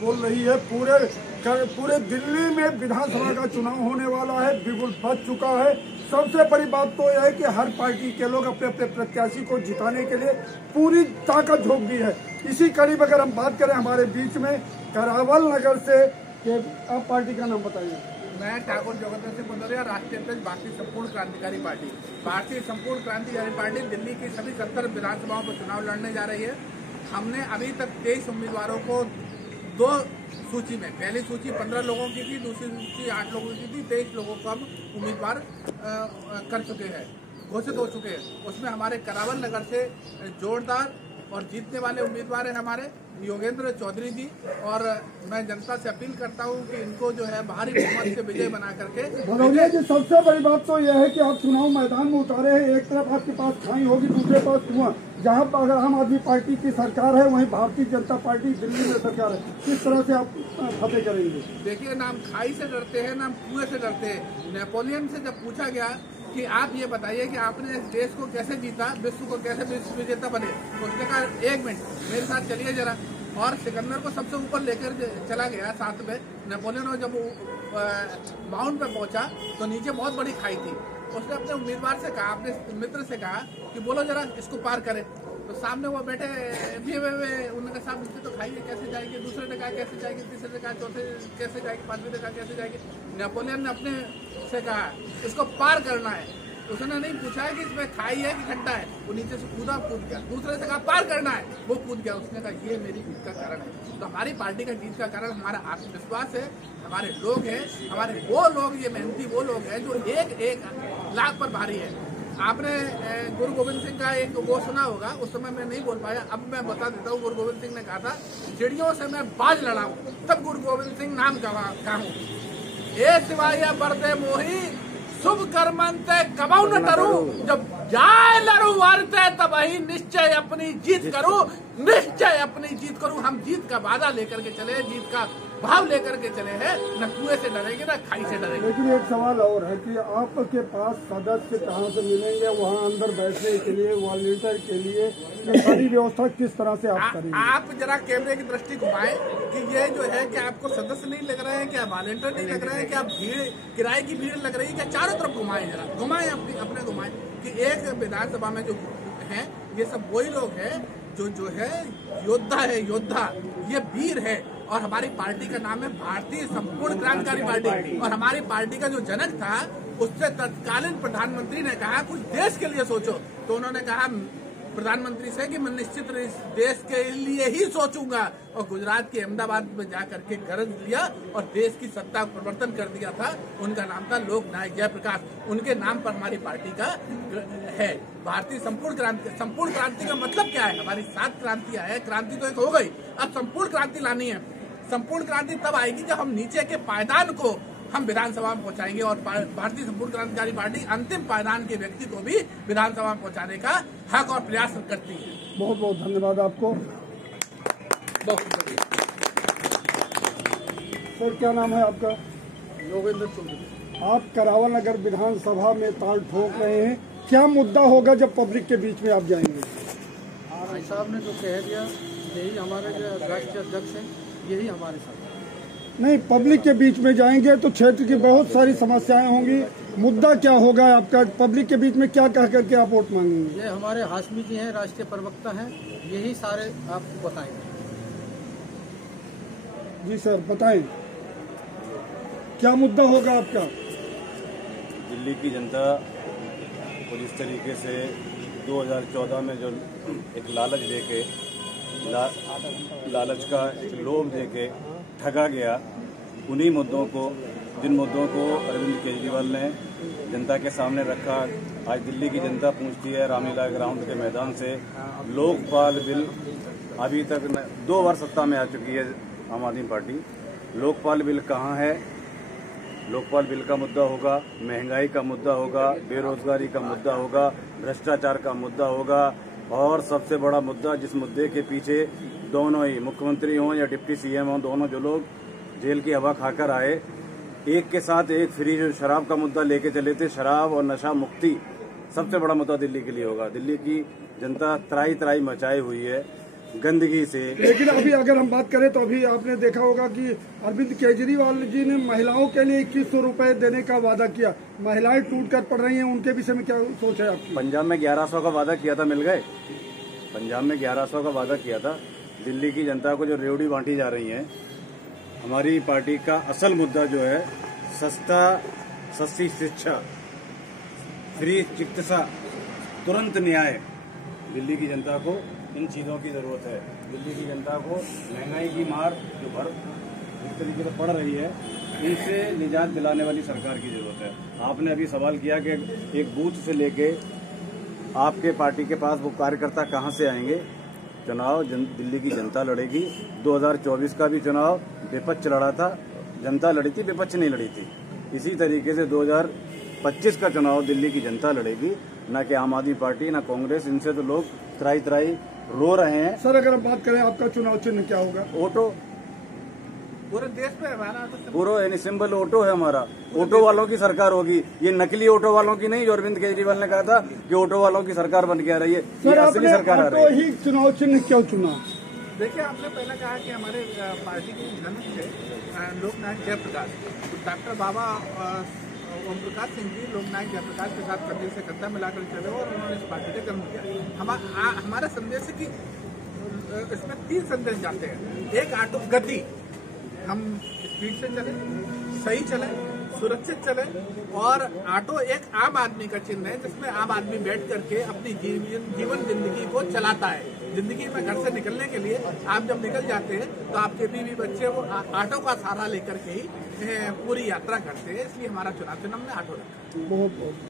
बोल रही है। पूरे दिल्ली में विधानसभा का चुनाव होने वाला है, बिल्कुल बच चुका है। सबसे बड़ी बात तो यह है कि हर पार्टी के लोग अपने अपने प्रत्याशी को जिताने के लिए पूरी ताकत झोंक दी है। इसी कड़ी में अगर हम बात करें हमारे बीच में करावल नगर से, आप पार्टी का नाम बताइए। मैं ठाकुर जोगेंद्र सिंह भदौरिया, राष्ट्रीय अध्यक्ष भारतीय संपूर्ण क्रांतिकारी पार्टी। भारतीय संपूर्ण क्रांतिकारी पार्टी दिल्ली की सभी 70 विधानसभाओं पर चुनाव लड़ने जा रही है। हमने अभी तक 23 उम्मीदवारों को दो सूची में, पहली सूची 15 लोगों की थी, दूसरी सूची 8 लोगों की थी, 23 लोगों को हम उम्मीदवार कर चुके हैं, घोषित हो चुके हैं। उसमें हमारे करावल नगर से जोरदार और जीतने वाले उम्मीदवार हैं हमारे योगेंद्र चौधरी जी। और मैं जनता से अपील करता हूं कि इनको जो है भारी बहुमत से विजय बना करके। भदौरिया जी, सबसे बड़ी बात तो यह है कि आप चुनाव मैदान में उतारे हैं। एक तरफ आपके पास खाई होगी, दूसरे पास कुआं। जहां पर अगर आम आदमी पार्टी की सरकार है, वहीं भारतीय जनता पार्टी दिल्ली में सरकार है। किस तरह से आप फतेह करेंगे? देखिए, ना हम खाई से डरते हैं, ना हम कुएं से डरते हैं। नेपोलियन से जब पूछा गया कि आप ये बताइए कि आपने इस देश को कैसे जीता, विश्व को कैसे विश्व विजेता बने, तो उसने कहा 1 मिनट मेरे साथ चलिए जरा। और सिकंदर को सबसे ऊपर लेकर चला गया साथ में नेपोलियन। और जब माउंट पे पहुंचा तो नीचे बहुत बड़ी खाई थी। उसने अपने उम्मीदवार से कहा, अपने मित्र से कहा कि बोलो जरा इसको पार करें। तो सामने वो बैठे उन्होंने कहा साहब इससे तो खाई है, कैसे जाएगी? दूसरे ने कहा कैसे जाएगी, तीसरे ने कहा चौथे कैसे जाएगी, पांचवें ने कहा कैसे जाएगी। नेपोलियन ने अपने से कहा इसको पार करना है। उसने नहीं पूछा है कि इसमें खाई है कि खड्डा है, वो नीचे से कूद गया। दूसरे से कहा पार करना है, वो कूद गया। उसने कहा ये मेरी जीत का कारण है। तो हमारी पार्टी का जीत का कारण हमारा आत्मविश्वास है, हमारे लोग हैं, हमारे वो लोग, ये मेहनती वो लोग हैं जो एक लाख पर भारी है। आपने गुरु गोविंद सिंह का एक वो सुना होगा, उस समय मैं नहीं बोल पाया, अब मैं बता देता हूँ। गुरु गोविंद सिंह ने कहा था चिड़ियों से मैं बाज लड़ाऊं, तब गुरु गोविंद सिंह नाम कहूँ। ए सिवाया बरदे मोही शुभ कर्मंते कबऊ न टरू, जब जाए लड़ू वारते तब ही निश्चय अपनी जीत करूं, निश्चय अपनी जीत करूं। हम जीत का वादा लेकर के चले, जीत का भाव लेकर के चले हैं, न कुएं से डरेंगे न खाई से डरेंगे। लेकिन एक सवाल और है कि आपके पास सदस्य कहाँ से मिलेंगे, वहाँ अंदर बैठने के लिए, वॉलंटियर के लिए, ये सारी व्यवस्था किस तरह से आप करेंगे? आप जरा कैमरे की दृष्टि घुमाएं कि ये जो है कि आपको सदस्य नहीं लग रहे हैं, क्या वॉलंटियर नहीं लग रहे हैं, क्या भीड़ किराए की भीड़ लग रही है, क्या? चारों तरफ घुमाएं, जरा घुमाएं, अपने घुमाएं कि एक विधानसभा में जो है ये सब वही लोग हैं जो है योद्धा है, योद्धा, ये वीर है। और हमारी पार्टी का नाम है भारतीय संपूर्ण क्रांतिकारी पार्टी। और हमारी पार्टी का जो जनक था, उससे तत्कालीन प्रधानमंत्री ने कहा कुछ देश के लिए सोचो, तो उन्होंने कहा प्रधानमंत्री से कि मैं निश्चित इस देश के लिए ही सोचूंगा। और गुजरात के अहमदाबाद में जाकर के कर्ज लिया और देश की सत्ता परिवर्तन कर दिया था। उनका नाम था लोक नायक जयप्रकाश। उनके नाम पर हमारी पार्टी का है भारतीय संपूर्ण क्रांति। संपूर्ण क्रांति का मतलब क्या है? हमारी 7 क्रांतियां है, क्रांति तो एक हो गई, अब संपूर्ण क्रांति लानी है। संपूर्ण क्रांति तब आएगी जब हम नीचे के पायदान को हम विधानसभा में पहुंचाएंगे। और भारतीय संपूर्ण क्रांतिकारी पार्टी अंतिम पायदान के व्यक्ति को भी विधानसभा में पहुंचाने का हक और प्रयास करती है। बहुत बहुत धन्यवाद आपको। बहुत शुक्रिया। सर, क्या नाम है आपका? योगेंद्र चौधरी। आप करावल नगर विधानसभा में ताल ठोक रहे हैं, क्या मुद्दा होगा जब पब्लिक के बीच में आप जाएंगे? भाई साहब ने जो कह दिया, यही हमारे जो राष्ट्रीय अध्यक्ष हैं, यही हमारे साथ। नहीं, पब्लिक के बीच में जाएंगे तो क्षेत्र की बहुत सारी समस्याएं होंगी। मुद्दा क्या होगा आपका? पब्लिक के बीच में क्या कह करके आप वोट मांगेंगे? ये हमारे हाशमी जी हैं, राष्ट्रीय प्रवक्ता हैं, यही सारे आपको बताएंगे। जी सर, बताएं, क्या मुद्दा होगा आपका? दिल्ली की जनता को जिस तरीके से 2014 में जो एक लालच देके लालच का एक लोभ देके ठगा गया, उन्हीं मुद्दों को, जिन मुद्दों को अरविंद केजरीवाल ने जनता के सामने रखा। आज दिल्ली की जनता पूछती है रामलीला ग्राउंड के मैदान से, लोकपाल बिल अभी तक 2 बार सत्ता में आ चुकी है आम आदमी पार्टी, लोकपाल बिल कहाँ है? लोकपाल बिल का मुद्दा होगा, महंगाई का मुद्दा होगा, बेरोजगारी का मुद्दा होगा, भ्रष्टाचार का मुद्दा होगा, और सबसे बड़ा मुद्दा जिस मुद्दे के पीछे दोनों ही मुख्यमंत्री हों या डिप्टी सीएम हों, दोनों जो लोग जेल की हवा खाकर आए, एक के साथ एक फ्री जो शराब का मुद्दा लेके चले थे, शराब और नशा मुक्ति सबसे बड़ा मुद्दा दिल्ली के लिए होगा। दिल्ली की जनता त्राही त्राही मचाई हुई है। गंदगी से। लेकिन अभी अगर हम बात करें तो अभी आपने देखा होगा कि अरविंद केजरीवाल जी ने महिलाओं के लिए 2100 रुपए देने का वादा किया। महिलाएं टूट कर पड़ रही हैं, उनके विषय में क्या सोच है आपकी? पंजाब में 1100 का वादा किया था, मिल गए? पंजाब में 1100 का वादा किया था। दिल्ली की जनता को जो रेवड़ी बांटी जा रही है, हमारी पार्टी का असल मुद्दा जो है सस्ती शिक्षा, फ्री चिकित्सा, तुरंत न्याय। दिल्ली की जनता को इन चीजों की जरूरत है। दिल्ली की जनता को महंगाई की मार जो जिस तरीके से पड़ रही है, इनसे निजात दिलाने वाली सरकार की जरूरत है। आपने अभी सवाल किया कि एक बूथ से लेके आपके पार्टी के पास वो कार्यकर्ता कहां से आएंगे। चुनाव दिल्ली की जनता लड़ेगी। 2024 का भी चुनाव विपक्ष लड़ा था, जनता लड़ी थी, विपक्ष नहीं लड़ी थी। इसी तरीके से 2025 का चुनाव दिल्ली की जनता लड़ेगी, न कि आम आदमी पार्टी, न कांग्रेस। इनसे तो लोग त्राई रो रहे हैं। सर अगर हम बात करें आपका चुनाव चिन्ह क्या होगा? ऑटो। पूरे देश में हमारा पूरा यानी सिंबल ऑटो है हमारा। ऑटो वालों की सरकार होगी, ये नकली ऑटो वालों की नहीं। जो अरविंद केजरीवाल ने कहा था कि ऑटो वालों की सरकार बन के आ रही है, ये असली सरकार आ रही है। ही चुनाव चिन्ह क्यों चुना? देखिए, आपने पहले कहा कि हमारे पार्टी के जन्म थे लोकनायक जयप्रकाश, डॉक्टर बाबा ओम प्रकाश सिंह जी लोकनायक जयप्रकाश के साथ कंधे से कंधा मिलाकर चले और उन्होंने इस पार्टी का जन्म किया। हमारा संदेश है कि इसमें 3 संदेश जाते हैं। एक, ऑटो गति, हम स्पीड से चले, सही चले, सुरक्षित चले। और ऑटो एक आम आदमी का चिन्ह है, जिसमें आम आदमी बैठ करके अपनी जीवन जिंदगी को चलाता है। जिंदगी में घर से निकलने के लिए आप जब निकल जाते हैं तो आपके बीवी बच्चे वो ऑटो का सहारा लेकर के ही पूरी यात्रा करते हैं। इसलिए हमारा चुनाव चिन्ह हमने ऑटो रखा। बहुत